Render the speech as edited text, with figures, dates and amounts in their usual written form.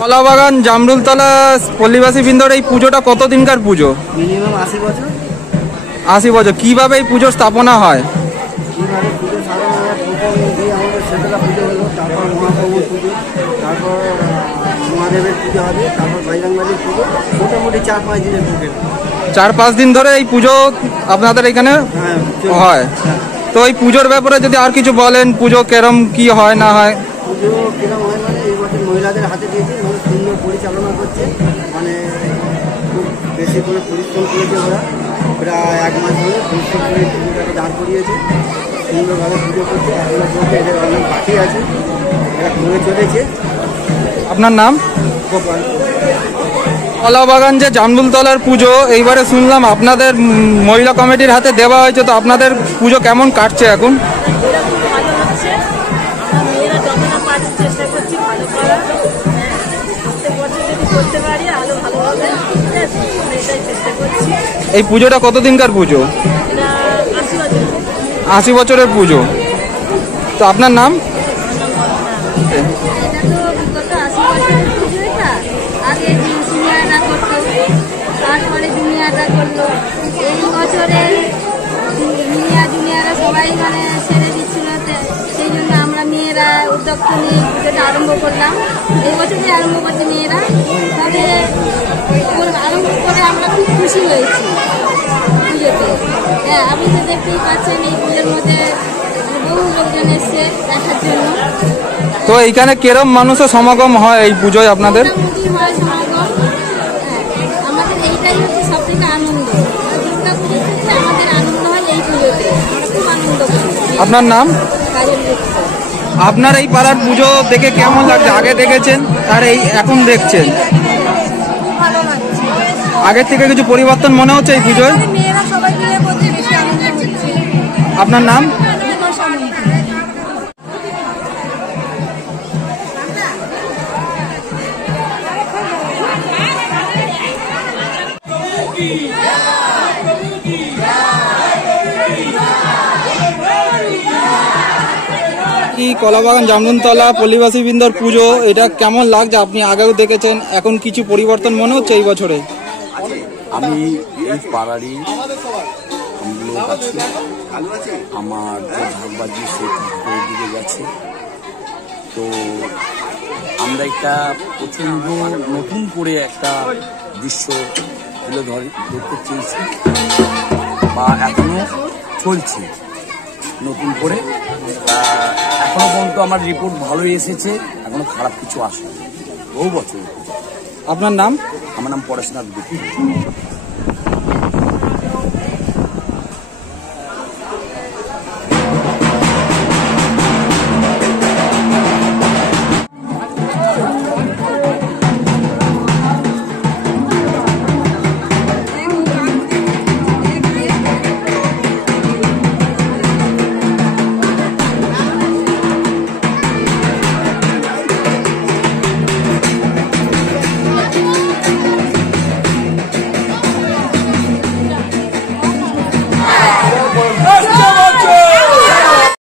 কলাবাগান জামরুলতলা পল্লীবাসী বৃন্দর এই পুজোটা কতদিনকার পুজো? মিনিমাম 80 বছর। 80 বছর। কিভাবে এই পুজোর স্থাপনা হয়? কিভাবে পুজো সাধারণ আমাদের সেটা পুজো হলো, তারপর মহাপ্রভুর পুজো, তারপর মহাদেবের পুজো হবে, তারপর বাইরাংবাড়ির পুজো। মোটামুটি 4-5 দিনের পুজো। 4-5 দিন ধরে এই পুজো আপনাদের এখানে হয়। তো এই পুজোর ব্যাপারে যদি আর কিছু বলেন, পুজো কেরম কি হয় না হয়? পুজো কিরম হয় মানে এই বছর মহিলাদের হাতে দিয়েছে, সুন্দর পরিচালনা করছে, মানে খুব বেশি করে পরিশ্রম করেছে ওরা। প্রায় 1 মাস ধরে পরিশ্রম করে পুজোটাকে দাঁড় করিয়েছে, সুন্দরভাবে পুজো করছে। এখনো চলছে, এদের অনেক বাকি আছে, এরা করে চলেছে। আপনার নাম? গোপাল। কলাবাগান যে জামরুলতলার পুজো, এইবারে শুনলাম আপনাদের মহিলা কমিটির হাতে দেওয়া হয়েছে, তো আপনাদের পুজো কেমন কাটছে এখন? এই পুজোটা কতদিনকার পুজো? 80 বছরের পুজো। তো আপনার নাম? তারপরে জুনিয়ররা করলো, এই বছরে জুনিয়ররা সবাই মানে ছেড়ে দিচ্ছিল, সেই জন্য আমরা মেয়েরা উদ্যোগ নিয়ে পুজোটা আরম্ভ করলাম। এই বছরই আরম্ভ করছে মেয়েরা, তবে আরম্ভ করে আমরা খুব খুশি হয়েছি পুজোতে। হ্যাঁ, আপনি তো দেখতেই পাচ্ছেন এই পুজোর মধ্যে বহু লোকজন এসছে দেখার জন্য। তো এইখানে কিরম মানুষের সমাগম হয় এই পুজোয় আপনাদের? হয় সমাগম। আমাদের এইটাই হচ্ছে সব থেকে আনন্দ, দুর্গা পুজো থেকে আমাদের আনন্দ হয় এই পুজোতে, আমরা খুব আনন্দ করি। আপনার নাম? আপনার এই পাড়ার পুজো দেখে কেমন লাগছে? আগে দেখেছেন আর এই এখন দেখছেন, ভালো লাগছে। আগের থেকে কিছু পরিবর্তন মনে হচ্ছে এই পুজোয়? মেয়েরা সবাই মিলে করতে বেশি আনন্দ হচ্ছে। আপনার নাম? কি কলাবাগান জামরুলতলা পল্লীবাসী বৃন্দর পুজো, এটা কেমন লাগছে? আপনি আগেও দেখেছেন, এখন কিছু পরিবর্তন মনে হচ্ছে এই বছরে? আমি এই পাড়ারই লোক আছি, আমার যে ভাগবাজি সে দিকে যাচ্ছে। তো আমরা একটা প্রচণ্ড নতুন করে একটা দৃশ্য তুলে ধরতে চেয়েছি, বা এখনো চলছে নতুন করে। এখনো পর্যন্ত আমার রিপোর্ট ভালোই এসেছে, এখনো খারাপ কিছু আসেনি বহু বছর। আপনার নাম? আমার নাম পরেশনাথ গুপ্ত।